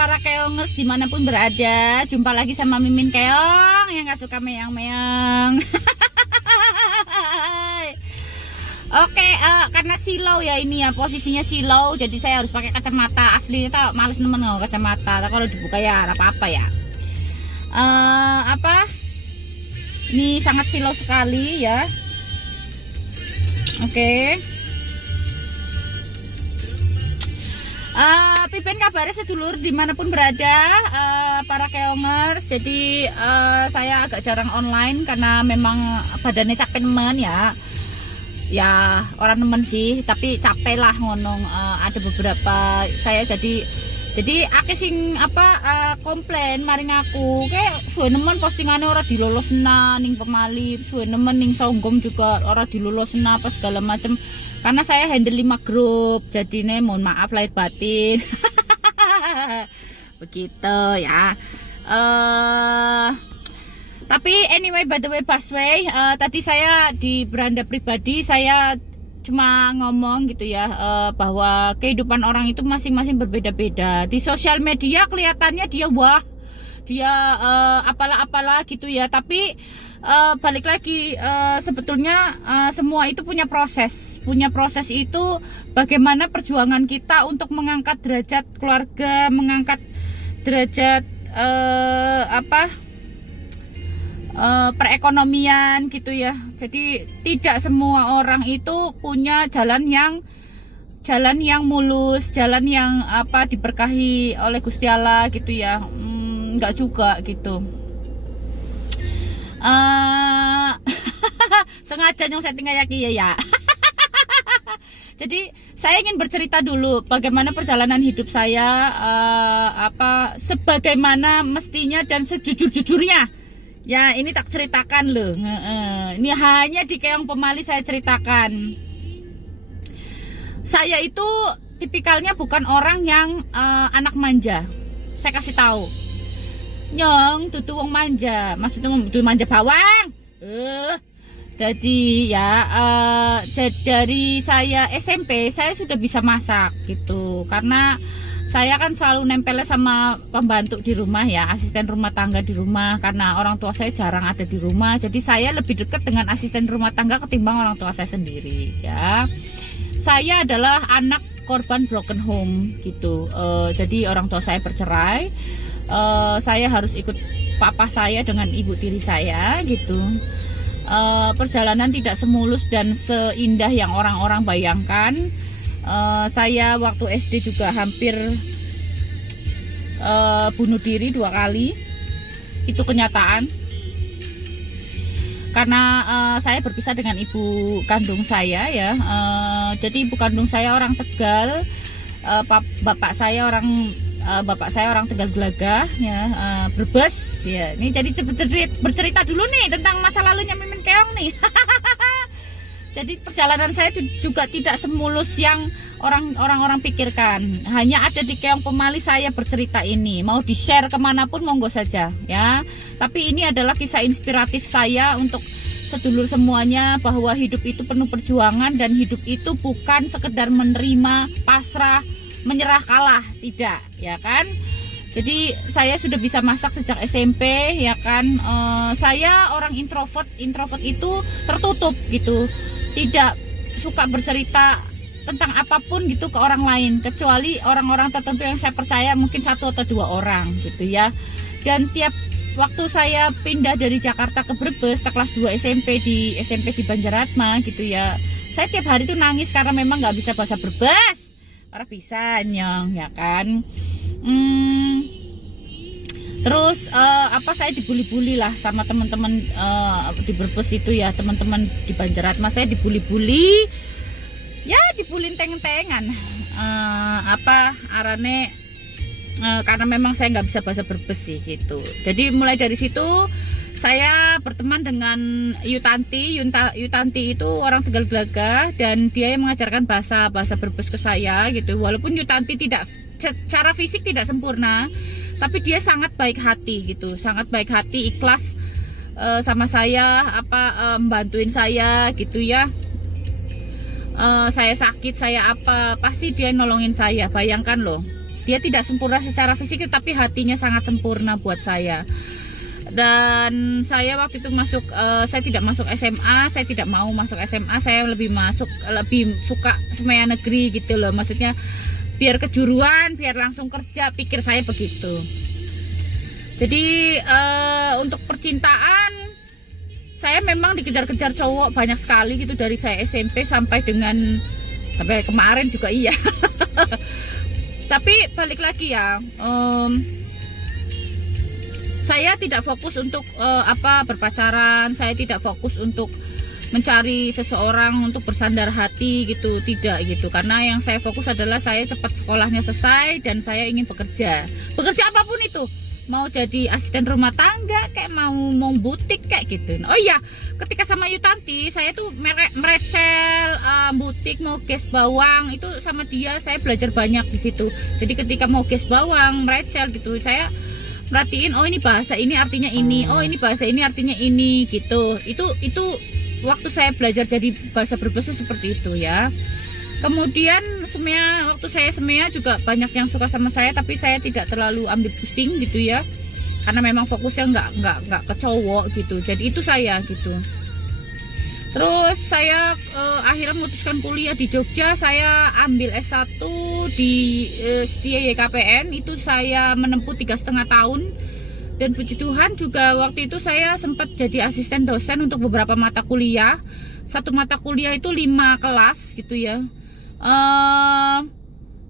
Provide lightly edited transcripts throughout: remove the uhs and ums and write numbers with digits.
para keongers dimanapun berada, jumpa lagi sama Mimin Keong yang gak suka meong-meong. Oke, karena silau ya ini ya, posisinya silau, jadi saya harus pakai kacamata. Aslinya tuh males nemen nggak kacamata, tapi kalau dibuka ya apa-apa ya. Ini sangat silau sekali ya. Oke. Pipen kabarnya sedulur dimanapun berada, para keongers. Jadi saya agak jarang online karena memang badannya capek nemen ya. Ya orang nemen sih, tapi capek lah ngonong. Ada beberapa saya jadi akeh sing komplain maring aku kayak suwe nemen postingannya ora dilolosna ning pemali, suwe nemen ning songgom juga ora dilolosna apa segala macam. Karena saya handle 5 grup, jadi nih mohon maaf lahir batin. Begitu ya. Tapi anyway, by the way, busway, tadi saya di beranda pribadi saya cuma ngomong gitu ya, bahwa kehidupan orang itu masing-masing berbeda-beda. Di sosial media kelihatannya dia apalah gitu ya, tapi balik lagi, sebetulnya semua itu punya proses itu bagaimana perjuangan kita untuk mengangkat derajat keluarga, mengangkat derajat perekonomian gitu ya. Jadi tidak semua orang itu punya jalan yang mulus, jalan yang diberkahi oleh Gusti Allah gitu ya. Enggak juga gitu. Sengaja nyong setting kayak gini ya. Jadi saya ingin bercerita dulu bagaimana perjalanan hidup saya, sebagaimana mestinya dan sejujur-jujurnya. Ya ini tak ceritakan loh. Ini hanya di Keong Pemali saya ceritakan. Saya itu tipikalnya bukan orang yang anak manja. Saya kasih tahu. Nyong tutu wong manja, maksudnya tutu manja bawang. Jadi ya dari saya SMP saya sudah bisa masak gitu, karena saya kan selalu nempelnya sama pembantu di rumah ya, asisten rumah tangga di rumah, karena orang tua saya jarang ada di rumah. Jadi saya lebih dekat dengan asisten rumah tangga ketimbang orang tua saya sendiri ya. Saya adalah anak korban broken home gitu. Jadi orang tua saya bercerai, saya harus ikut papa saya dengan ibu tiri saya gitu. Perjalanan tidak semulus dan seindah yang orang-orang bayangkan. Saya waktu SD juga hampir bunuh diri 2 kali. Itu kenyataan. Karena saya berpisah dengan ibu kandung saya ya. Jadi ibu kandung saya orang Tegal, bapak saya orang Tegal Gelagah ya, Brebes ya. Ini jadi bercerita dulu nih tentang masa lalunya Mimin Keong nih. Jadi perjalanan saya juga tidak semulus yang orang-orang pikirkan. Hanya ada di Keong Pemali saya bercerita ini. Mau di-share kemanapun monggo saja ya. Tapi ini adalah kisah inspiratif saya untuk sedulur semuanya, bahwa hidup itu penuh perjuangan dan hidup itu bukan sekedar menerima, pasrah, menyerah, kalah, tidak ya kan. Jadi saya sudah bisa masak sejak SMP ya kan. Saya orang introvert itu tertutup gitu, tidak suka bercerita tentang apapun gitu ke orang lain, kecuali orang-orang tertentu yang saya percaya, mungkin 1 atau 2 orang gitu ya. Dan tiap waktu saya pindah dari Jakarta ke Brebes kelas 2 SMP di Banjaratma gitu ya, saya tiap hari tuh nangis karena memang nggak bisa bahasa Brebes. Para bisa nyong ya kan. Terus saya dibully-bully lah sama teman-teman di Brebes itu ya, teman-teman di Banjaratma saya dibully-bully ya, dibully teng-tengan karena memang saya nggak bisa bahasa Brebes sih gitu. Jadi mulai dari situ saya berteman dengan Yutanti. Yutanti itu orang Tegal Gelagah dan dia yang mengajarkan bahasa Brebes ke saya gitu. Walaupun Yutanti tidak secara fisik tidak sempurna, tapi dia sangat baik hati gitu, sangat baik hati, ikhlas sama saya, membantuin saya gitu ya. Saya sakit, saya pasti dia nolongin saya. Bayangkan loh, dia tidak sempurna secara fisik, tapi hatinya sangat sempurna buat saya. Dan saya waktu itu saya tidak masuk SMA, saya tidak mau masuk SMA, saya lebih suka semaya negeri gitu loh. Maksudnya biar kejuruan, biar langsung kerja, pikir saya begitu. Jadi untuk percintaan, saya memang dikejar-kejar cowok banyak sekali gitu, dari saya SMP sampai kemarin juga iya. Tapi balik lagi ya, saya tidak fokus untuk berpacaran, saya tidak fokus untuk mencari seseorang untuk bersandar hati gitu, tidak gitu. Karena yang saya fokus adalah saya cepat sekolahnya selesai dan saya ingin bekerja apapun itu, mau jadi asisten rumah tangga, kayak mau butik kayak gitu. Oh iya, ketika sama Yutanti saya tuh merecel butik, mau gas bawang itu sama dia, saya belajar banyak di situ. Jadi ketika mau gas bawang, merecel gitu, saya perhatiin, oh ini bahasa ini artinya ini, oh ini bahasa ini artinya ini gitu. Itu waktu saya belajar jadi bahasa berbahasa seperti itu ya. Kemudian waktu saya semea juga banyak yang suka sama saya, tapi saya tidak terlalu ambil pusing gitu ya, karena memang fokusnya nggak ke cowok gitu. Jadi itu saya gitu. Terus saya akhirnya memutuskan kuliah di Jogja. Saya ambil S1 di YKPN. Itu saya menempuh 3,5 tahun. Dan puji Tuhan juga waktu itu saya sempat jadi asisten dosen untuk beberapa mata kuliah. Satu mata kuliah itu 5 kelas gitu ya.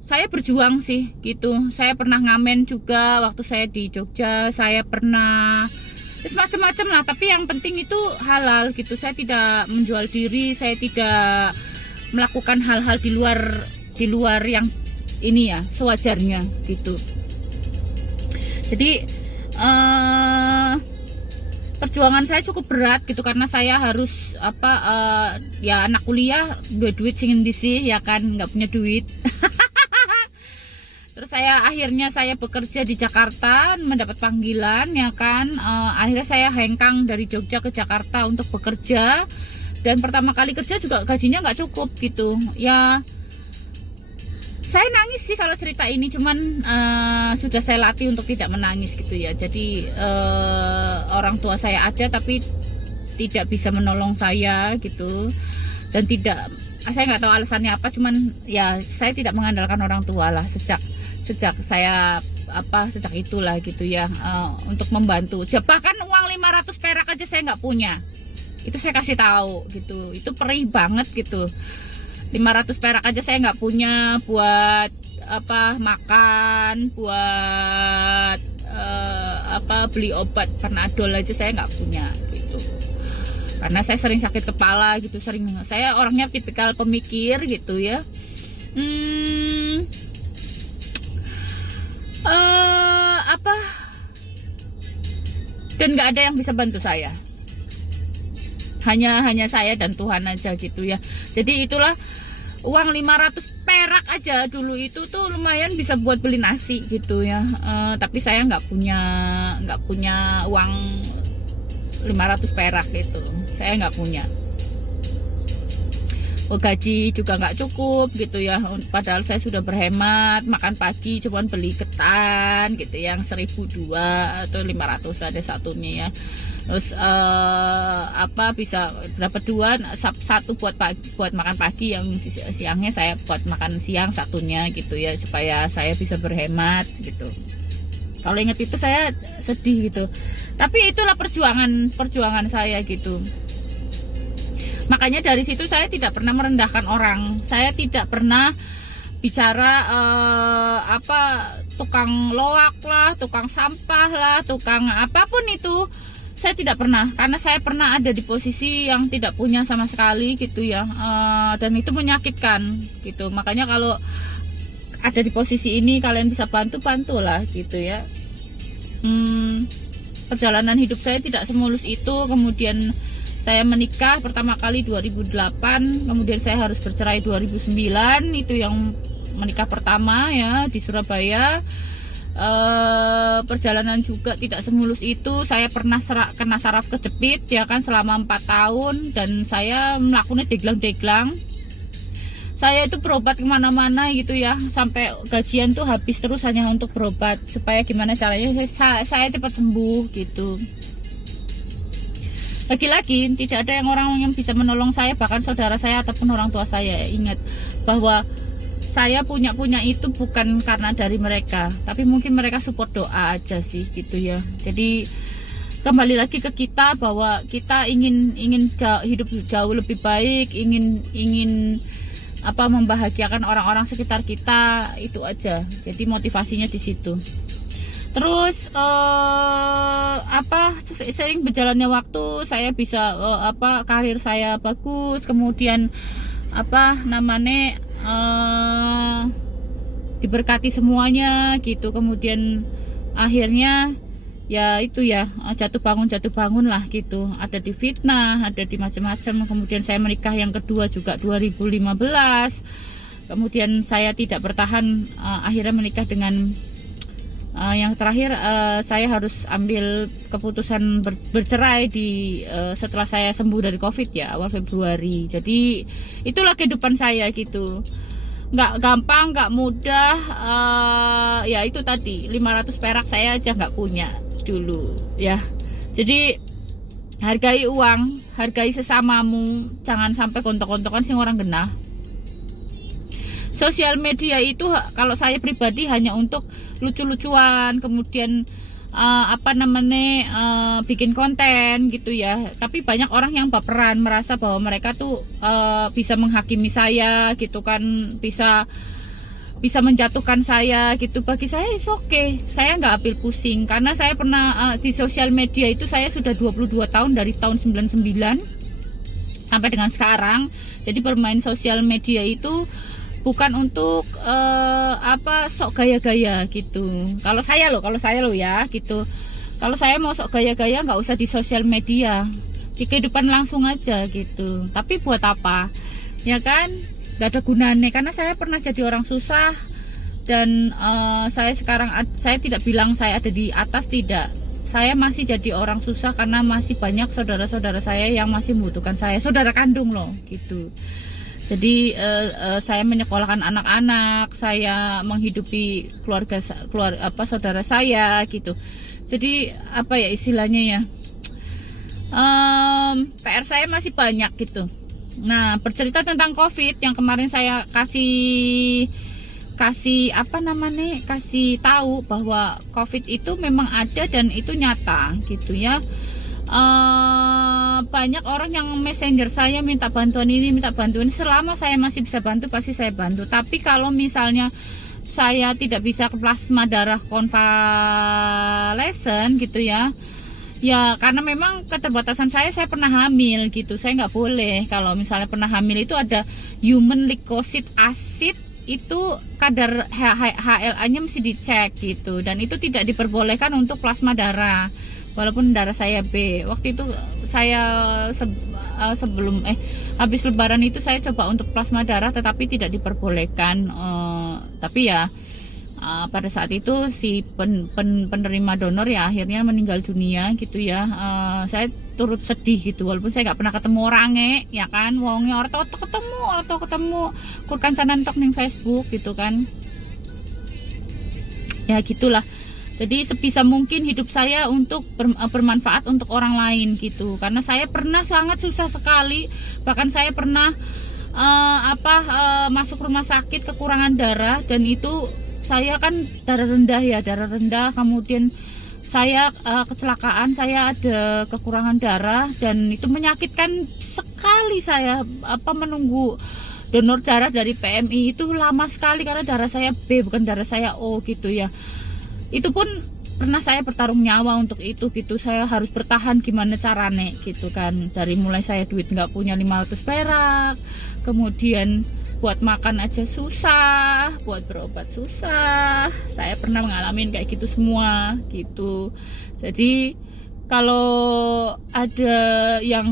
Saya berjuang sih gitu. Saya pernah ngamen juga waktu saya di Jogja. Saya pernah macam-macam lah, tapi yang penting itu halal gitu. Saya tidak menjual diri, saya tidak melakukan hal-hal di luar yang ini ya, sewajarnya gitu. Jadi perjuangan saya cukup berat gitu, karena saya harus ya anak kuliah, duit singin disi ya kan, nggak punya duit. Terus akhirnya saya bekerja di Jakarta, mendapat panggilan ya kan. Akhirnya saya hengkang dari Jogja ke Jakarta untuk bekerja. Dan pertama kali kerja juga gajinya nggak cukup gitu ya. Saya nangis sih kalau cerita ini, cuman sudah saya latih untuk tidak menangis gitu ya. Jadi orang tua saya ada tapi tidak bisa menolong saya gitu. Dan saya nggak tahu alasannya apa, cuman ya saya tidak mengandalkan orang tua lah sejak itulah gitu ya, untuk membantu. Bahkan uang 500 perak aja saya nggak punya, itu saya kasih tahu gitu. Itu perih banget gitu. 500 perak aja saya nggak punya buat makan, buat beli obat Panadol aja saya nggak punya gitu. Karena saya sering sakit kepala gitu, saya orangnya tipikal pemikir gitu ya. Dan nggak ada yang bisa bantu saya, hanya saya dan Tuhan aja gitu ya. Jadi itulah, uang 500 perak aja dulu itu tuh lumayan bisa buat beli nasi gitu ya. Tapi saya nggak punya uang 500 perak itu, saya nggak punya. Gaji juga nggak cukup gitu ya, padahal saya sudah berhemat. Makan pagi cuman beli ketan gitu yang 1.200 atau 500 ada satunya ya. Terus bisa dapat 2, satu buat makan pagi, yang siangnya saya buat makan siang satunya gitu ya, supaya saya bisa berhemat gitu. Kalau ingat itu saya sedih gitu, tapi itulah perjuangan saya gitu. Makanya dari situ saya tidak pernah merendahkan orang. Saya tidak pernah bicara tukang loak lah, tukang sampah lah, tukang apapun itu. Saya tidak pernah, karena saya pernah ada di posisi yang tidak punya sama sekali gitu ya. Dan itu menyakitkan gitu. Makanya kalau ada di posisi ini, kalian bisa bantulah gitu ya. Perjalanan hidup saya tidak semulus itu. Kemudian saya menikah pertama kali 2008, kemudian saya harus bercerai 2009. Itu yang menikah pertama ya di Surabaya. Perjalanan juga tidak semulus itu. Saya pernah kena saraf kejepit ya kan selama 4 tahun, dan saya melakukannya deglang-deglang. saya itu berobat kemana-mana gitu ya, sampai gajian tuh habis terus hanya untuk berobat supaya gimana caranya saya cepat sembuh gitu. Lagi-lagi tidak ada orang yang bisa menolong saya, bahkan saudara saya ataupun orang tua saya. Ingat bahwa saya punya itu bukan karena dari mereka, tapi mungkin mereka support doa aja sih gitu ya. Jadi kembali lagi ke kita bahwa kita ingin hidup jauh lebih baik, ingin membahagiakan orang-orang sekitar kita, itu aja. Jadi motivasinya di situ. Terus sering berjalannya waktu saya bisa karir saya bagus, kemudian diberkati semuanya gitu. Kemudian akhirnya ya itu ya, jatuh bangun lah gitu, ada di fitnah, ada di macam-macam. Kemudian saya menikah yang kedua juga 2015, kemudian saya tidak bertahan, akhirnya menikah dengan yang terakhir. Saya harus ambil keputusan bercerai setelah saya sembuh dari COVID ya, awal Februari. Jadi itulah kehidupan saya gitu, nggak gampang, nggak mudah. Ya itu tadi 500 perak saya aja nggak punya dulu ya. Jadi hargai uang, hargai sesamamu, jangan sampai kontok-kontokan sing orang genah. Sosial media itu kalau saya pribadi hanya untuk lucu-lucuan, kemudian bikin konten gitu ya. Tapi banyak orang yang baperan, merasa bahwa mereka tuh bisa menghakimi saya gitu kan, bisa menjatuhkan saya gitu. Bagi saya it's okay, saya nggak ambil pusing, karena saya pernah di sosial media itu saya sudah 22 tahun, dari tahun 99 sampai dengan sekarang. Jadi bermain sosial media itu bukan untuk sok gaya-gaya gitu. Kalau saya loh ya gitu. Kalau saya mau sok gaya-gaya nggak usah di sosial media, di kehidupan langsung aja gitu. Tapi buat apa? Ya kan? Gak ada gunanya, karena saya pernah jadi orang susah. Dan saya tidak bilang saya ada di atas, tidak. Saya masih jadi orang susah karena masih banyak saudara-saudara saya yang masih membutuhkan saya, saudara kandung loh gitu. Jadi saya menyekolahkan anak-anak, saya menghidupi saudara saya gitu. Jadi istilahnya ya, PR saya masih banyak gitu. Nah, bercerita tentang COVID yang kemarin saya kasih tahu bahwa COVID itu memang ada dan itu nyata gitu ya. Banyak orang yang messenger saya minta bantuan ini, minta bantuan. Selama saya masih bisa bantu, pasti saya bantu. Tapi kalau misalnya saya tidak bisa ke plasma darah konvalesen gitu ya, karena memang keterbatasan saya pernah hamil gitu. Saya nggak boleh, kalau misalnya pernah hamil itu ada human leukocyte acid, itu kadar HLA-nya mesti dicek gitu, dan itu tidak diperbolehkan untuk plasma darah. Walaupun darah saya B. Waktu itu saya sebelum habis lebaran itu saya coba untuk plasma darah, tetapi tidak diperbolehkan. Tapi ya pada saat itu si penerima donor ya akhirnya meninggal dunia gitu ya. Saya turut sedih gitu, walaupun saya nggak pernah ketemu orangnya ya kan. Wongnya orang ketemu kurkan canan tok ning Facebook gitu kan. Ya gitulah. Jadi sebisa mungkin hidup saya untuk bermanfaat untuk orang lain gitu. Karena saya pernah sangat susah sekali. Bahkan saya pernah masuk rumah sakit kekurangan darah, dan itu saya kan darah rendah. Kemudian saya kecelakaan, saya ada kekurangan darah, dan itu menyakitkan sekali. Saya menunggu donor darah dari PMI itu lama sekali karena darah saya B bukan darah saya O gitu ya. Itu pun pernah saya bertarung nyawa untuk itu gitu. Saya harus bertahan gimana caranya gitu kan. Dari mulai saya duit nggak punya 500 perak, kemudian buat makan aja susah, buat berobat susah. Saya pernah mengalami kayak gitu semua gitu. Jadi kalau ada yang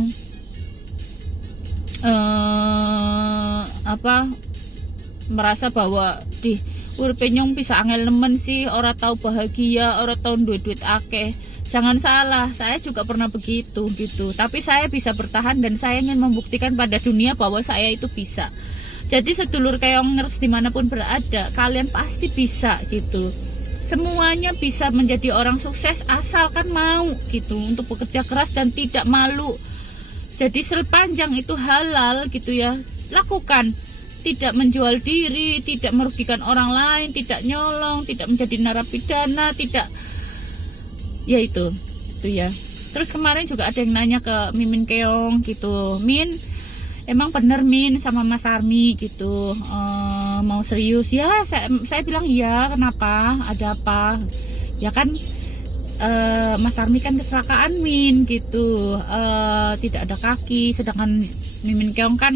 merasa bahwa uripe nyong bisa angel nemen sih, ora tahu bahagia, ora tahu duit akeh. Jangan salah, saya juga pernah begitu gitu. Tapi saya bisa bertahan dan saya ingin membuktikan pada dunia bahwa saya itu bisa. Jadi sedulur keongers dimanapun berada, kalian pasti bisa gitu. Semuanya bisa menjadi orang sukses asalkan mau gitu, untuk bekerja keras dan tidak malu. Jadi sepanjang itu halal gitu ya, lakukan. Tidak menjual diri, tidak merugikan orang lain, tidak nyolong, tidak menjadi narapidana, tidak, ya itu ya. Terus kemarin juga ada yang nanya ke Mimin Keong gitu, Min, emang bener Min sama Mas Army gitu, mau serius? Ya saya bilang iya, kenapa, ada apa? Ya kan Mas Army kan kecelakaan Min gitu, tidak ada kaki, sedangkan Mimin Keong kan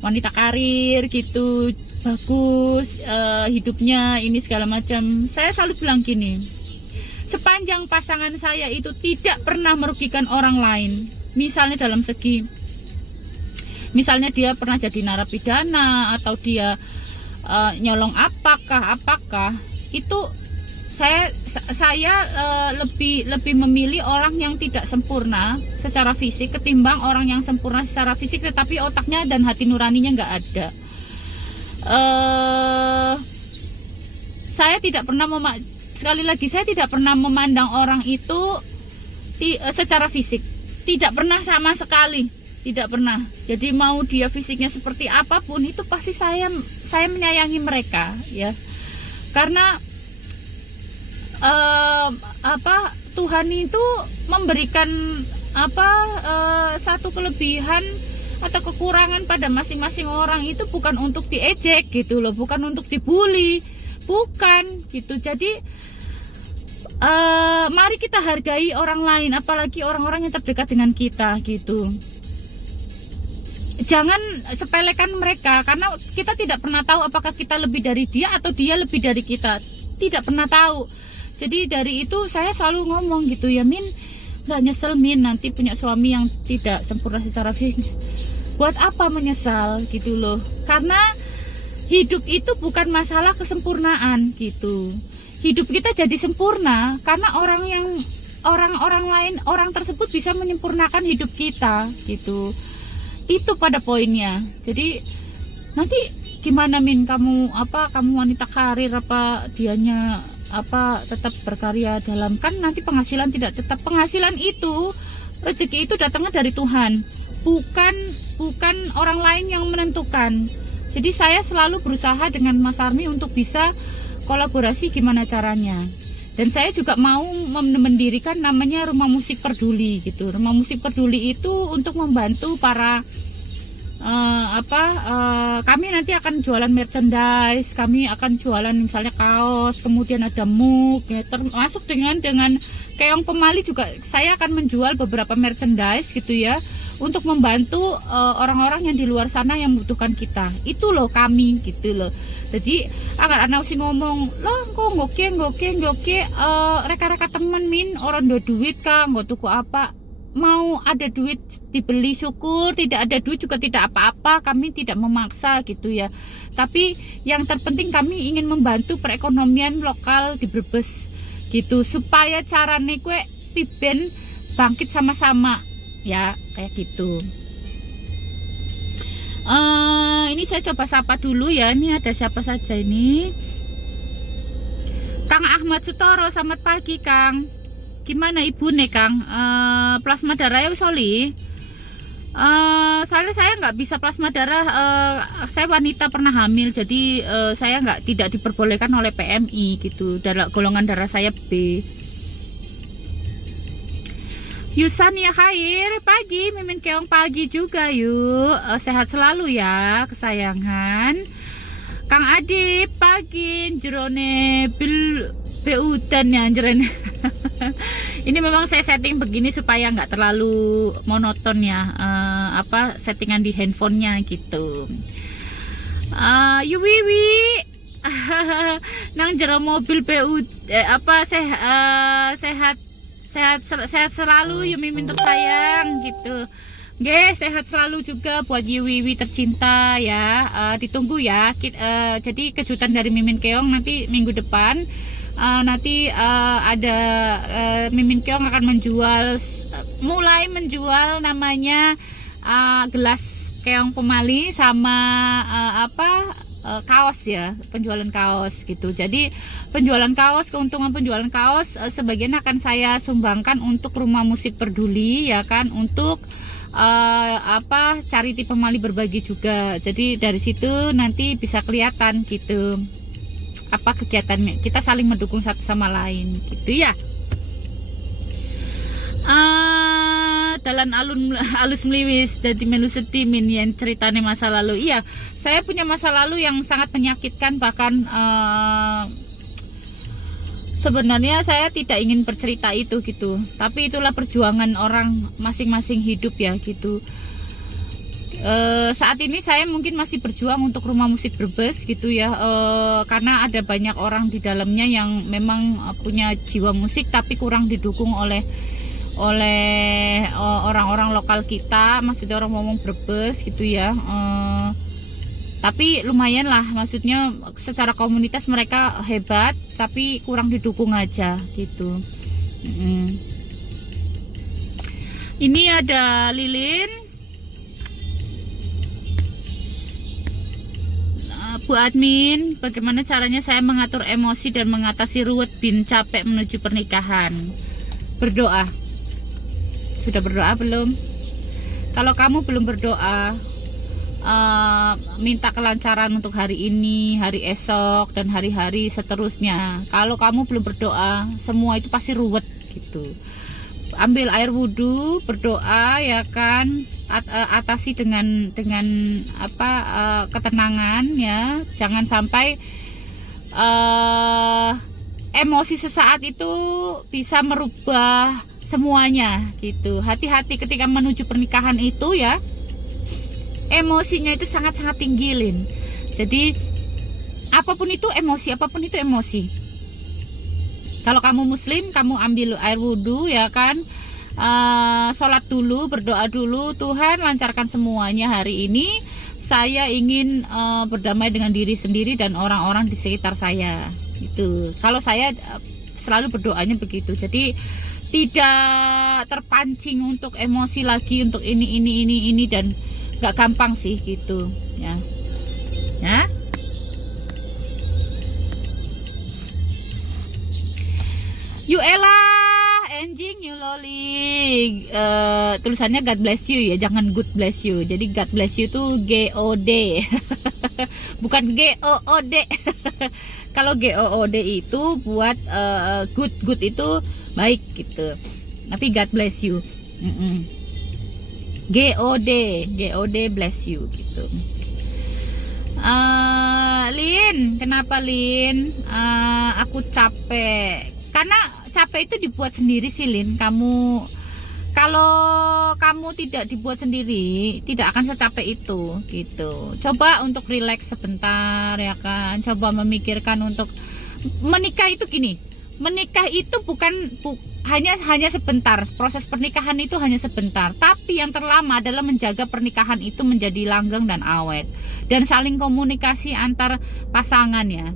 wanita karir gitu, bagus hidupnya ini segala macam. Saya selalu bilang gini, sepanjang pasangan saya itu tidak pernah merugikan orang lain, misalnya dalam segi, misalnya dia pernah jadi narapidana atau dia nyolong apakah itu, saya lebih memilih orang yang tidak sempurna secara fisik ketimbang orang yang sempurna secara fisik tetapi otaknya dan hati nuraninya nggak ada. Saya tidak pernah sekali lagi, saya tidak pernah memandang orang itu secara fisik, tidak pernah sama sekali, tidak pernah. Jadi mau dia fisiknya seperti apapun itu pasti saya menyayangi mereka ya, karena Tuhan itu memberikan satu kelebihan atau kekurangan pada masing-masing orang itu bukan untuk diejek gitu loh, bukan untuk dibully, bukan gitu. Jadi mari kita hargai orang lain, apalagi orang-orang yang terdekat dengan kita gitu. Jangan sepelekan mereka, karena kita tidak pernah tahu apakah kita lebih dari dia atau dia lebih dari kita, tidak pernah tahu. Jadi dari itu saya selalu ngomong gitu ya, Min, nggak nyesel Min nanti punya suami yang tidak sempurna secara fisik. Buat apa menyesal gitu loh, karena hidup itu bukan masalah kesempurnaan gitu. Hidup kita jadi sempurna karena orang lain, orang tersebut bisa menyempurnakan hidup kita gitu. Itu pada poinnya. Jadi nanti gimana Min, kamu wanita karir apa dianya tetap berkarya dalam, kan nanti penghasilan tidak tetap. Penghasilan itu, rezeki itu datangnya dari Tuhan, bukan orang lain yang menentukan. Jadi saya selalu berusaha dengan Mas Army untuk bisa kolaborasi gimana caranya. Dan saya juga mau mendirikan namanya Rumah Musik Peduli gitu. Rumah Musik Peduli itu untuk membantu para kami nanti akan jualan merchandise, kami akan jualan misalnya kaos, kemudian ada mug ya, termasuk dengan Keong Pemali juga saya akan menjual beberapa merchandise gitu ya, untuk membantu orang-orang yang di luar sana yang membutuhkan kita. Itu loh kami gitu loh. Jadi agar anak sih ngomong loh kok ngoke reka-reka temen Min orang do duit kah nggak tuku apa, mau ada duit dibeli syukur, tidak ada duit juga tidak apa-apa, kami tidak memaksa gitu ya. Tapi yang terpenting kami ingin membantu perekonomian lokal di Brebes gitu, supaya carane kue piben bangkit sama-sama ya, kayak gitu. Ini saya coba sapa dulu ya, ini ada siapa saja ini. Kang Ahmad Sutoro, selamat pagi Kang. Gimana ibu nih Kang, plasma darahnya wis oli? Saya nggak bisa plasma darah, saya wanita pernah hamil, jadi saya tidak diperbolehkan oleh PMI gitu, golongan darah saya B. Yusan ya Khair, pagi, Mimin Keong pagi juga yuk, sehat selalu ya kesayangan. Kang Adip pagi, jerone beudan ya jerone. Ini memang saya setting begini supaya nggak terlalu monoton ya, settingan di handphonenya gitu. Yuwiwi nang jero mobil sehat selalu ya Mimin tersayang gitu. Oke, sehat selalu juga buat Yuwiwi tercinta ya. Ditunggu ya. Jadi kejutan dari Mimin Keong nanti minggu depan. Nanti ada Mimin Keong akan mulai menjual namanya gelas keong pemali sama kaos ya, penjualan kaos gitu. Jadi penjualan kaos, keuntungan penjualan kaos sebagian akan saya sumbangkan untuk Rumah Musik Peduli ya kan, untuk charity pemali berbagi juga. Jadi dari situ nanti bisa kelihatan gitu apa kegiatannya, kita saling mendukung satu sama lain gitu ya. Dalan alus meliwis jadi melu sedih min yang ceritanya masa lalu. Iya, saya punya masa lalu yang sangat menyakitkan, bahkan sebenarnya saya tidak ingin bercerita itu gitu, tapi itulah perjuangan orang masing-masing hidup ya gitu. Saat ini saya mungkin masih berjuang untuk Rumah Musik Brebes gitu ya, karena ada banyak orang di dalamnya yang memang punya jiwa musik tapi kurang didukung oleh orang-orang lokal kita, maksudnya orang ngomong Brebes gitu ya. Tapi lumayan lah, maksudnya secara komunitas mereka hebat tapi kurang didukung aja gitu. Ini ada lilin. Bu admin, bagaimana caranya saya mengatur emosi dan mengatasi ruwet bin capek menuju pernikahan? Berdoa. Sudah berdoa belum? Kalau kamu belum berdoa, minta kelancaran untuk hari ini, hari esok, dan hari-hari seterusnya. Kalau kamu belum berdoa, semua itu pasti ruwet gitu. Ambil air wudhu, berdoa ya kan, atasi dengan ketenangan ya. Jangan sampai emosi sesaat itu bisa merubah semuanya gitu. Hati-hati ketika menuju pernikahan itu ya, emosinya itu sangat-sangat tinggi Lin. Jadi apapun itu emosi. Kalau kamu muslim, kamu ambil air wudhu ya kan, sholat dulu, berdoa dulu, Tuhan lancarkan semuanya hari ini. Saya ingin berdamai dengan diri sendiri dan orang-orang di sekitar saya. Itu kalau saya selalu berdoanya begitu. Jadi tidak terpancing untuk emosi lagi, untuk ini dan gak gampang sih gitu ya. You elah anjing, you loli. Tulisannya God bless you ya, jangan good bless you. Jadi God bless you tuh GOD bukan GOOD. Kalau GOOD itu buat good itu baik gitu, tapi God bless you. GOD bless you gitu. Lin, kenapa Lin? Aku capek. Karena capek itu dibuat sendiri sih Lin. Kalau kamu tidak dibuat sendiri, tidak akan secapek itu gitu. Coba untuk relax sebentar ya kan. Coba memikirkan untuk menikah itu gini. Menikah itu hanya sebentar. Proses pernikahan itu hanya sebentar. Tapi yang terlama adalah menjaga pernikahan itu menjadi langgeng dan awet, dan saling komunikasi antar pasangan ya.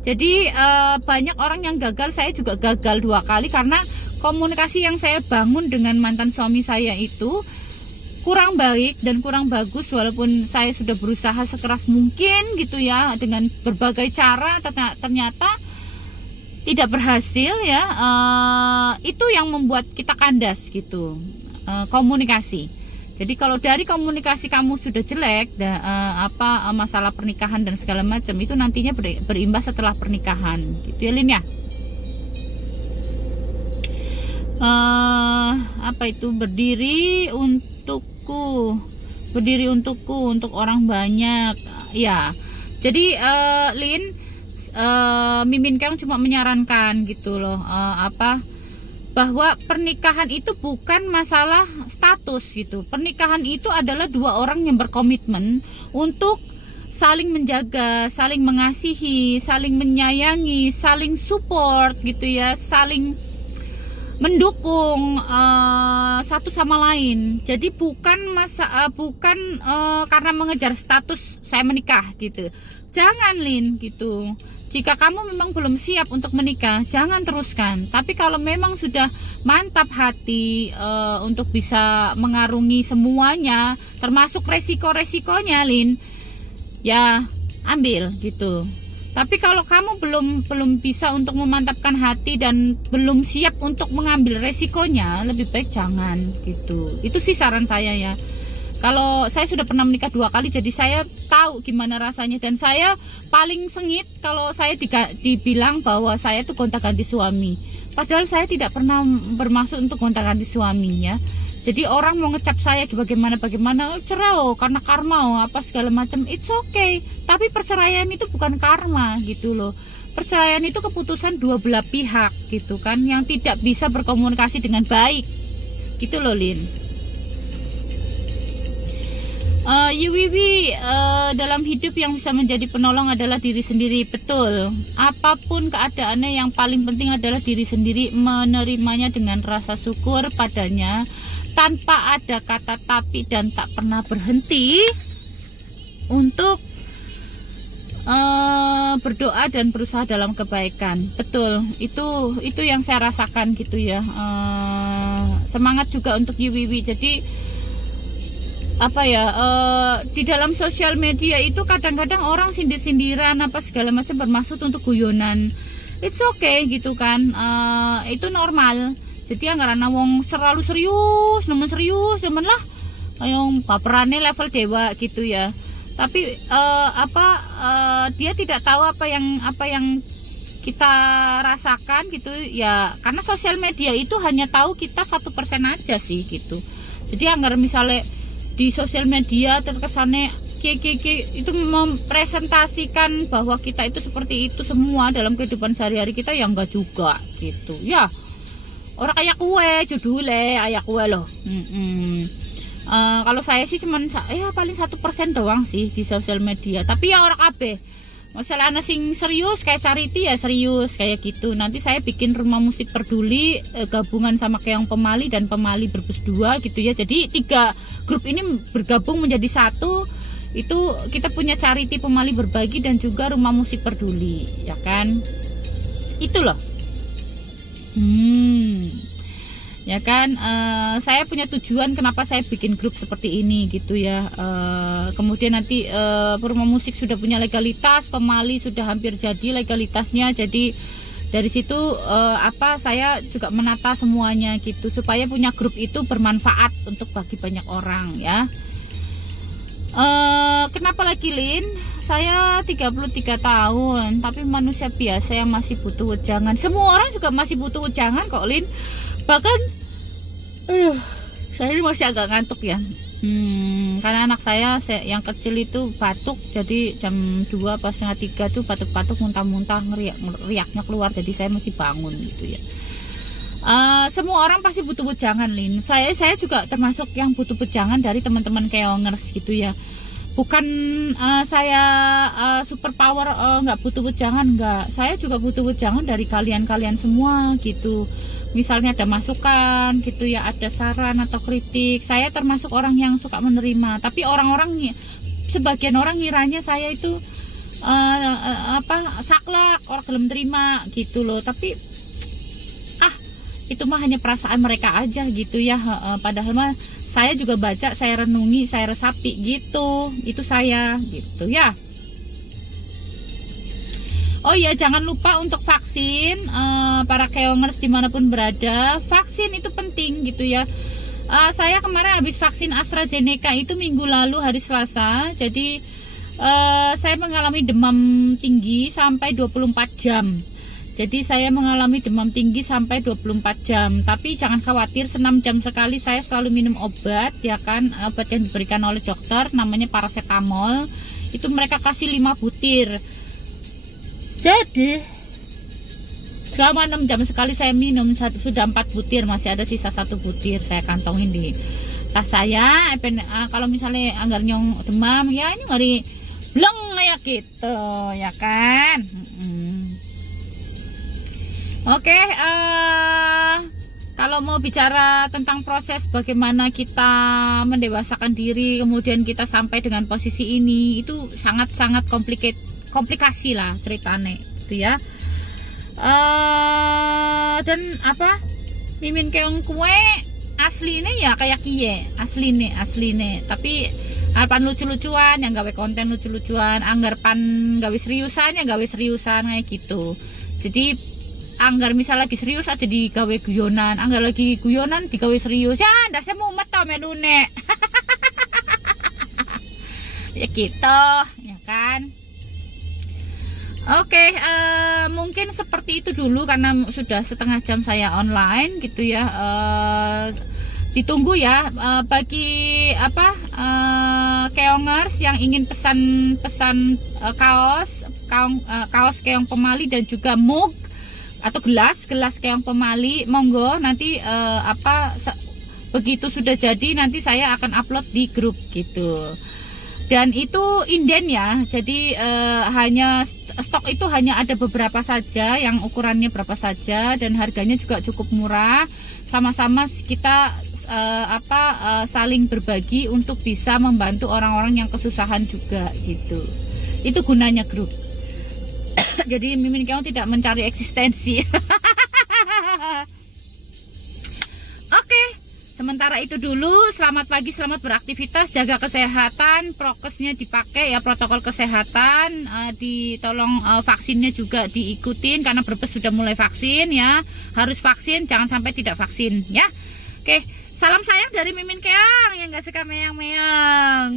Jadi banyak orang yang gagal, saya juga gagal 2 kali karena komunikasi yang saya bangun dengan mantan suami saya itu kurang baik dan kurang bagus. Walaupun saya sudah berusaha sekeras mungkin gitu ya, dengan berbagai cara, ternyata tidak berhasil ya. Itu yang membuat kita kandas gitu, komunikasi. Jadi kalau dari komunikasi kamu sudah jelek, masalah pernikahan dan segala macam itu nantinya berimbas setelah pernikahan, gitu ya Lin ya. Berdiri untukku, untuk orang banyak, ya. Jadi Lin, Mimin Keong cuma menyarankan gitu loh, bahwa pernikahan itu bukan masalah status gitu. Pernikahan itu adalah 2 orang yang berkomitmen untuk saling menjaga, saling mengasihi, saling menyayangi, saling support gitu ya, saling mendukung satu sama lain. Jadi bukan karena mengejar status saya menikah gitu. Jangan Lin gitu. Jika kamu memang belum siap untuk menikah, jangan teruskan. Tapi kalau memang sudah mantap hati untuk bisa mengarungi semuanya, termasuk resiko-resikonya, Lin, ya ambil gitu. Tapi kalau kamu belum bisa untuk memantapkan hati dan belum siap untuk mengambil resikonya, lebih baik jangan gitu. Itu sih saran saya ya. Kalau saya sudah pernah menikah 2 kali, jadi saya tahu gimana rasanya, dan saya paling sengit kalau saya dibilang bahwa saya tuh gonta-ganti suami. Padahal saya tidak pernah bermaksud untuk gonta-ganti suami ya. Jadi orang mau ngecap saya bagaimana cerai karena karma apa segala macam, it's okay. Tapi perceraian itu bukan karma gitu loh. Perceraian itu keputusan dua belah pihak gitu kan, yang tidak bisa berkomunikasi dengan baik gitu loh, Lin. Yuwiwi, dalam hidup yang bisa menjadi penolong adalah diri sendiri. Betul, apapun keadaannya yang paling penting adalah diri sendiri, menerimanya dengan rasa syukur padanya tanpa ada kata tapi dan tak pernah berhenti untuk berdoa dan berusaha dalam kebaikan. Betul, itu yang saya rasakan gitu ya. Semangat juga untuk Yuwiwi. Jadi apa ya, di dalam sosial media itu kadang-kadang orang sindir-sindiran apa segala macam bermaksud untuk guyonan. It's okay gitu kan, itu normal. Jadi anggaran wong selalu serius nemen lah, yang baperannya level dewa gitu ya. Tapi dia tidak tahu apa yang kita rasakan gitu ya, karena sosial media itu hanya tahu kita 1% aja sih gitu. Jadi anggaran misalnya di sosial media terkesannya itu mempresentasikan bahwa kita itu seperti itu semua dalam kehidupan sehari-hari kita, ya enggak juga gitu ya. Orang kayak kue judulnya kayak kue loh. Kalau saya sih cuman ya paling 1% doang sih di sosial media, tapi ya orang kabeh. Masalah anak sing serius kayak Charity ya serius kayak gitu. Nanti saya bikin rumah musik peduli gabungan sama Keong Pemali dan Pemali Brebes 2 gitu ya. Jadi 3 grup ini bergabung menjadi satu. Itu kita punya Charity Pemali Berbagi dan juga rumah musik peduli ya kan. Itu loh. Ya kan, saya punya tujuan kenapa saya bikin grup seperti ini gitu ya. Kemudian nanti rumah musik sudah punya legalitas, Pemali sudah hampir jadi legalitasnya. Jadi dari situ saya juga menata semuanya gitu supaya punya grup itu bermanfaat untuk bagi banyak orang ya. Kenapa lagi, Lin? Saya 33 tahun tapi manusia biasa yang masih butuh wejangan. Semua orang juga masih butuh wejangan kok, Lin. Bahkan saya ini masih agak ngantuk ya, karena anak saya yang kecil itu batuk, jadi jam 2 pas setengah 3 tuh batuk-batuk muntah-muntah, riaknya keluar, jadi saya masih bangun gitu ya. Semua orang pasti butuh wejangan, Lin. Saya juga termasuk yang butuh wejangan dari teman-teman keongers gitu ya. Bukan saya super power nggak butuh wejangan, nggak. Saya juga butuh wejangan dari kalian-kalian semua gitu. Misalnya ada masukan gitu ya, ada saran atau kritik. Saya termasuk orang yang suka menerima, tapi sebagian orang ngiranya saya itu saklek, orang belum terima gitu loh. Tapi itu mah hanya perasaan mereka aja gitu ya. Padahal mah saya juga baca, saya renungi, saya resapi gitu. Itu saya gitu ya. Oh iya, jangan lupa untuk vaksin, para keongers dimanapun berada, vaksin itu penting gitu ya. Saya kemarin habis vaksin AstraZeneca itu minggu lalu hari Selasa. Jadi saya mengalami demam tinggi sampai 24 jam. Jadi saya mengalami demam tinggi sampai 24 jam. Tapi jangan khawatir, 6 jam sekali saya selalu minum obat ya kan. Obat yang diberikan oleh dokter namanya paracetamol. Itu mereka kasih 5 butir. Jadi selama 6 jam sekali saya minum, sudah 4 butir, masih ada sisa 1 butir saya kantongin di tas saya. Kalau misalnya anggar nyong demam ya ini ngeri bleng kayak gitu ya kan. Oke, kalau mau bicara tentang proses bagaimana kita mendewasakan diri kemudian kita sampai dengan posisi ini, itu sangat-sangat komplikasi lah ceritane gitu ya. Dan apa, Mimin Keong kue asline ya kayak kie, asline tapi arepan lucu-lucuan yang gawe konten lucu-lucuan, anggapan gawe seriusan yang gawe seriusan kayak gitu. Jadi anggar misal lagi serius aja digawe guyonan, anggar lagi guyonan digawe serius, ya ndase mumet to melune. Ya gitu ya kan. Oke, mungkin seperti itu dulu karena sudah setengah jam saya online gitu ya. Ditunggu ya bagi apa keongers yang ingin pesan kaos keong pemali dan juga mug atau gelas keong pemali, monggo nanti begitu sudah jadi nanti saya akan upload di grup gitu. Dan itu inden ya, jadi hanya stok itu hanya ada beberapa saja yang ukurannya berapa saja dan harganya juga cukup murah. Sama-sama kita saling berbagi untuk bisa membantu orang-orang yang kesusahan juga gitu. Itu gunanya grup. Jadi Mimin Keong tidak mencari eksistensi. Oke, sementara itu dulu. Selamat pagi, selamat beraktivitas, jaga kesehatan, prokesnya dipakai ya, protokol kesehatan, ditolong vaksinnya juga diikutin karena Brebes sudah mulai vaksin ya, harus vaksin, jangan sampai tidak vaksin ya. Oke, salam sayang dari Mimin Keong yang gak suka meong-meong.